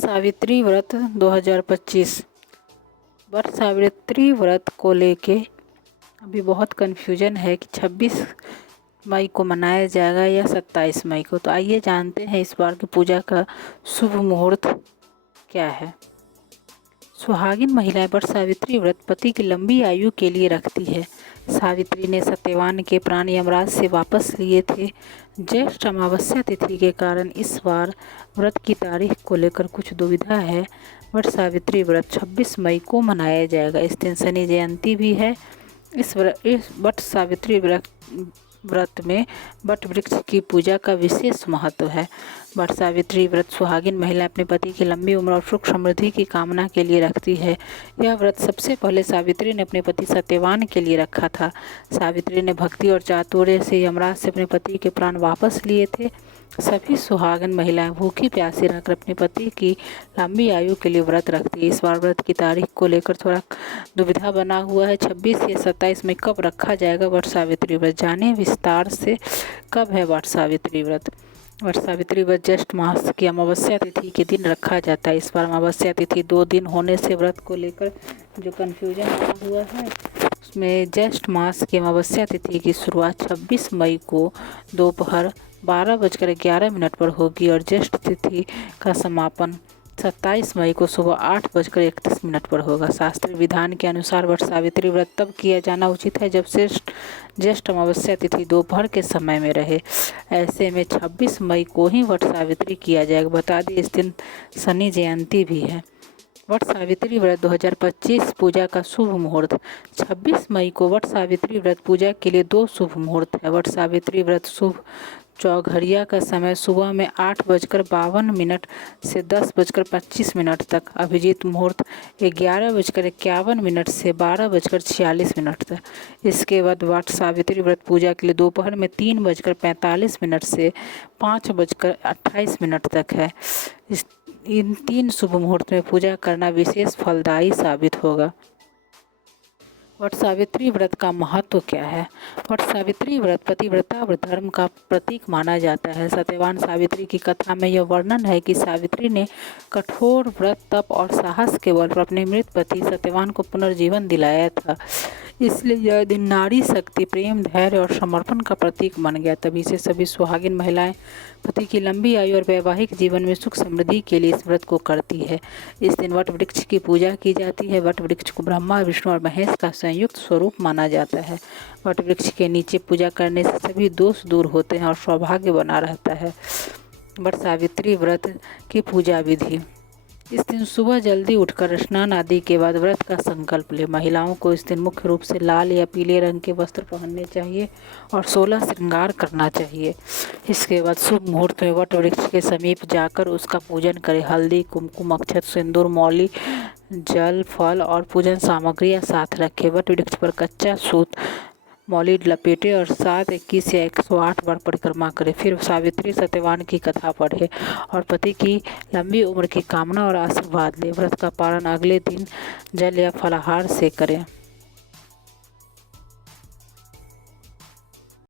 सावित्री व्रत 2025। वट सावित्री व्रत को लेके अभी बहुत कन्फ्यूजन है कि 26 मई को मनाया जाएगा या 27 मई को। तो आइए जानते हैं इस बार की पूजा का शुभ मुहूर्त क्या है। सुहागिन महिलाएं वट सावित्री व्रत पति की लंबी आयु के लिए रखती है। सावित्री ने सत्यवान के प्राण यमराज से वापस लिए थे। ज्येष्ठ अमावस्या तिथि के कारण इस बार व्रत की तारीख को लेकर कुछ दुविधा है। वट सावित्री व्रत 26 मई को मनाया जाएगा। इस दिन शनि जयंती भी है। इस वट सावित्री व्रत में वट वृक्ष की पूजा का विशेष महत्व है। वट सावित्री व्रत सुहागिन महिला अपने पति की लंबी उम्र और सुख समृद्धि की कामना के लिए रखती है। यह व्रत सबसे पहले सावित्री ने अपने पति सत्यवान के लिए रखा था। सावित्री ने भक्ति और चातुर्य से यमराज से अपने पति के प्राण वापस लिए थे। सभी सुहागिन महिलाएं भूखी प्यासी रहकर अपने पति की लंबी आयु के लिए व्रत रखती है। इस बार व्रत की तारीख को लेकर थोड़ा दुविधा बना हुआ है। 26 या 27 में कब रखा जाएगा वट सावित्री व्रत, जाने विस्तार से कब है वट सावित्री व्रत। वट सावित्री व्रत ज्येष्ठ मास की अमावस्या तिथि के दिन रखा जाता है। इस बार अमावस्या तिथि 2 दिन होने से व्रत को लेकर जो कन्फ्यूजन बना हुआ है उसमें ज्येष्ठ मास की अमावस्या तिथि की शुरुआत 26 मई को दोपहर 12:11 पर होगी और ज्येष्ठ तिथि का समापन 27 मई को सुबह 8:31 पर होगा। शास्त्रीय विधान के अनुसार वट सावित्री व्रत तब किया जाना उचित है जब ज्येष्ठ अमावस्या तिथि दोपहर के समय में रहे। ऐसे में 26 मई को ही वट सावित्री किया जाएगा। बता दें इस दिन शनि जयंती भी है। वट सावित्री व्रत 2025 पूजा का शुभ मुहूर्त। 26 मई को वट सावित्री व्रत पूजा के लिए 2 शुभ मुहूर्त है। वट सावित्री व्रत शुभ चौघड़िया का समय सुबह में 8:52 से 10:25 तक। अभिजीत मुहूर्त 11:51 से 12:46 तक। इसके बाद वट सावित्री व्रत पूजा के लिए दोपहर में 3:45 से 5:28 तक है। इन 3 शुभ मुहूर्त में पूजा करना विशेष फलदायी साबित होगा। वट सावित्री व्रत का महत्व क्या है। वट सावित्री व्रत पतिव्रता धर्म का प्रतीक माना जाता है। सत्यवान सावित्री की कथा में यह वर्णन है कि सावित्री ने कठोर व्रत तप और साहस के बल पर अपने मृत पति सत्यवान को पुनर्जीवन दिलाया था। इसलिए यह दिन नारी शक्ति, प्रेम, धैर्य और समर्पण का प्रतीक बन गया। तभी से सभी सुहागिन महिलाएं पति की लंबी आयु और वैवाहिक जीवन में सुख समृद्धि के लिए इस व्रत को करती है। इस दिन वट वृक्ष की पूजा की जाती है। वट वृक्ष को ब्रह्मा, विष्णु और महेश का संयुक्त स्वरूप माना जाता है। वट वृक्ष के नीचे पूजा करने से सभी दोष दूर होते हैं और सौभाग्य बना रहता है। वट सावित्री व्रत की पूजा विधि। इस दिन सुबह जल्दी उठकर स्नान आदि के बाद व्रत का संकल्प ले। महिलाओं को इस दिन मुख्य रूप से लाल या पीले रंग के वस्त्र पहनने चाहिए और 16 श्रृंगार करना चाहिए। इसके बाद शुभ मुहूर्त में वट वृक्ष के समीप जाकर उसका पूजन करें। हल्दी, कुमकुम, अक्षत, सिंदूर, मौली, जल, फल और पूजन सामग्रियां साथ रखें। वट वृक्ष पर कच्चा सूत मौली लपेटे और 7, 21 या 108 बार परिक्रमा करें। फिर सावित्री सत्यवान की कथा पढ़े और पति की लंबी उम्र की कामना और आशीर्वाद ले। व्रत का पालन अगले दिन जल या फलाहार से करें।